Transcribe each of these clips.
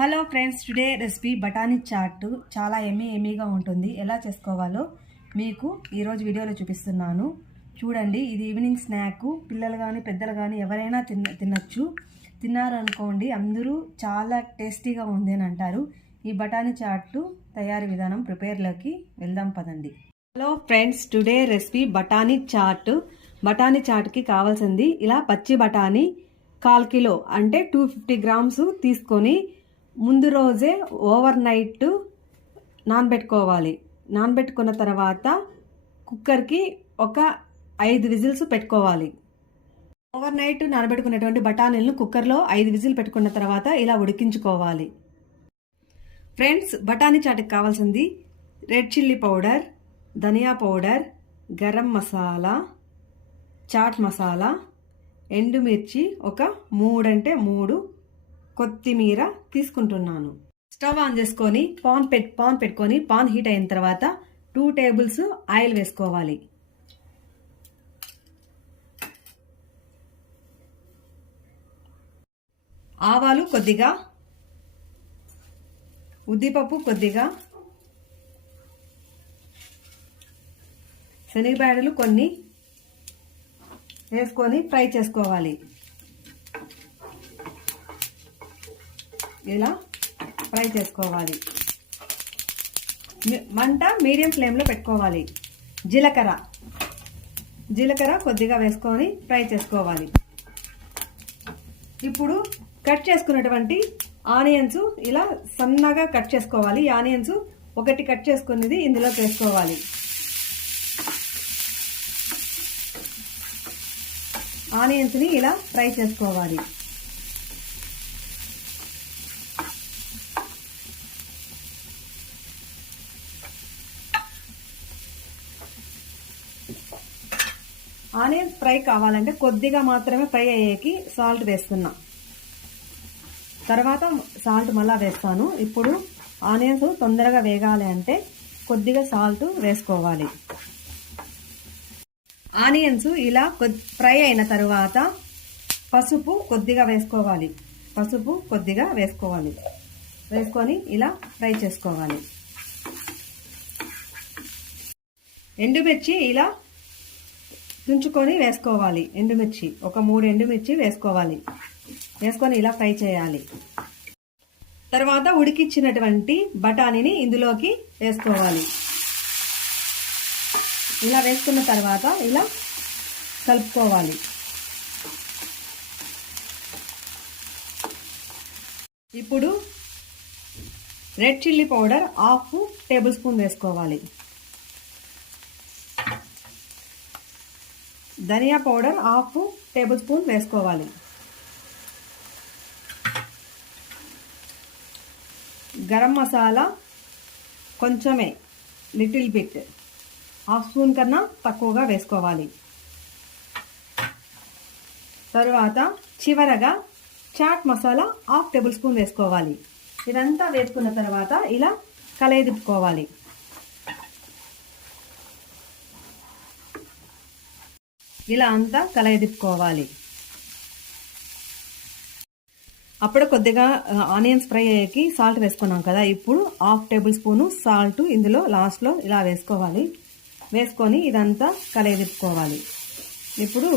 Hello friends, today recipe బఠానీ chat చాలా ఎమ్మీగా ఉంటుంది. ఎలా చేసుకోవాలో మీకు ఈరోజు వీడియోలో చూపిస్తున్నాను. చూడండి, ఇది ఈవినింగ్ స్నాక్. పిల్లలు కానీ పెద్దలు కానీ ఎవరైనా తినచ్చు. తిన్నారనుకోండి అందరూ చాలా టేస్టీగా ఉంది అని అంటారు. ఈ బఠానీ చాట్ తయారీ విధానం ప్రిపేర్లోకి వెళ్దాం పదండి. హలో ఫ్రెండ్స్, టుడే రెసిపీ బఠానీ చాట్. బఠానీ చాట్కి కావాల్సింది ఇలా పచ్చి బఠానీ 1/4 కిలో అంటే 250 గ్రామ్స్ తీసుకొని ముందు రోజే ఓవర్ నైట్ నానబెట్టుకోవాలి. నానబెట్టుకున్న తర్వాత కుక్కర్కి ఒక 5 విజిల్స్ పెట్టుకోవాలి. ఓవర్ నైట్ నానబెట్టుకున్నటువంటి బఠానీలను కుక్కర్లో 5 విజిల్ పెట్టుకున్న తర్వాత ఇలా ఉడికించుకోవాలి. ఫ్రెండ్స్, బఠానీ చాటుకి కావాల్సింది రెడ్ చిల్లీ పౌడర్, ధనియా పౌడర్, గరం మసాలా, చాట్ మసాలా, ఎండుమిర్చి ఒక 3 అంటే 3, కొత్తిమీర తీసుకుంటున్నాను. స్టవ్ ఆన్ చేసుకొని పాన్ పెట్టుకొని పాన్ హీట్ అయిన తర్వాత 2 టేబుల్స్ ఆయిల్ వేసుకోవాలి. ఆవాలు కొద్దిగా, ఉద్దిపప్పు కొద్దిగా, శనగబేడలు కొన్ని వేసుకొని ఫ్రై చేసుకోవాలి. ఇలా ఫ్రై చేసుకోవాలి. మంట మీడియం ఫ్లేమ్లో పెట్టుకోవాలి. జీలకర్ర కొద్దిగా వేసుకొని ఫ్రై చేసుకోవాలి. ఇప్పుడు కట్ చేసుకున్నటువంటి ఆనియన్స్ ఇలా సన్నగా కట్ చేసుకోవాలి. ఈ ఆనియన్స్ ఒకటి కట్ చేసుకున్నది ఇందులోకి వేసుకోవాలి. ఆనియన్స్ని ఇలా ఫ్రై చేసుకోవాలి. ఆనియన్స్ ఫ్రై కావాలంటే కొద్దిగా మాత్రమే ఫ్రై అయ్యేకి సాల్ట్ వేస్తున్నా. తర్వాత సాల్ట్ మళ్ళీ వేస్తాను. ఇప్పుడు ఆనియన్స్ తొందరగా వేగాలి అంటే కొద్దిగా సాల్ట్ వేసుకోవాలి. ఆనియన్స్ ఇలా ఫ్రై అయిన తర్వాత పసుపు కొద్దిగా వేసుకోవాలి. వేసుకొని ఇలా ఫ్రై చేసుకోవాలి. ఎండుమిర్చి ఇలా తుంచుకొని వేసుకోవాలి. ఒక 3 ఎండుమిర్చి వేసుకొని ఇలా ఫ్రై చేయాలి. తర్వాత ఉడికించినటువంటి బఠానీని ఇందులోకి వేసుకోవాలి. ఇలా వేసుకున్న తర్వాత ఇలా కలుపుకోవాలి. ఇప్పుడు red chilli powder 1/2 table spoon వేసుకోవాలి. ధనియా పౌడర్ 1/2 టేబుల్ స్పూన్ వేసుకోవాలి. గరం మసాలా కొంచెమే, లిటిల్ బిట్, 1/2 స్పూన్ కన్నా తక్కువగా వేసుకోవాలి. తర్వాత చివరగా చాట్ మసాలా 1/2 టేబుల్ స్పూన్ వేసుకోవాలి. ఇదంతా వేసుకున్న తర్వాత ఇలా కలయిదిప్పుకోవాలి. ఇలా అంతా కలయిదిప్పుకోవాలి. అప్పుడు కొద్దిగా ఆనియన్స్ ఫ్రై అయ్యేకి సాల్ట్ వేసుకున్నాం కదా, ఇప్పుడు 1/2 టేబుల్ స్పూను సాల్ట్ ఇందులో లాస్ట్లో ఇలా వేసుకోవాలి. వేసుకొని ఇదంతా కలయిదిప్పుకోవాలి. ఇప్పుడు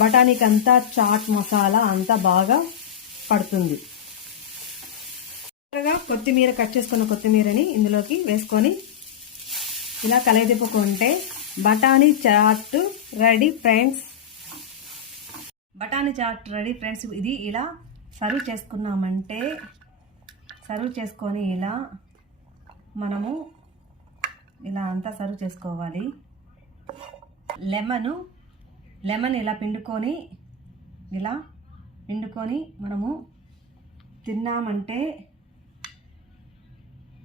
బఠానీకి అంతా చాట్ మసాలా అంతా బాగా పడుతుంది. కొత్తిమీర కట్ చేసుకున్న కొత్తిమీరని ఇందులోకి వేసుకొని ఇలా కలయిదిప్పుకుంటే బఠానీ చాట్ రెడీ ఫ్రెండ్స్. ఇది ఇలా సర్వ్ చేసుకొని ఇలా మనము ఇలా అంతా సర్వ్ చేసుకోవాలి. లెమన్ ఇలా పిండుకొని మనము తిన్నామంటే,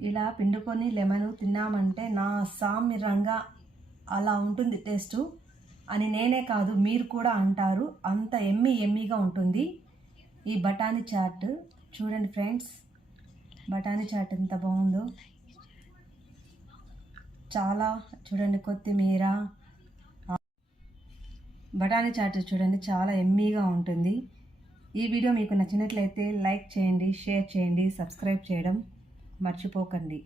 ఇలా పిండుకొని లెమన్ తిన్నామంటే నా సామిరంగా అలా ఉంటుంది టేస్ట్ అని నేనే కాదు మీరు కూడా అంటారు. అంత ఎమ్మీగా ఉంటుంది ఈ బఠానీ చాట్. చూడండి ఫ్రెండ్స్, బఠానీ చాట్ ఎంత బాగుందో. చాలా చూడండి, కొత్తిమీర బఠానీ చాట్ చూడండి చాలా ఎమ్మీగా ఉంటుంది. ఈ వీడియో మీకు నచ్చినట్లయితే లైక్ చేయండి, షేర్ చేయండి, సబ్స్క్రైబ్ చేయడం మర్చిపోకండి.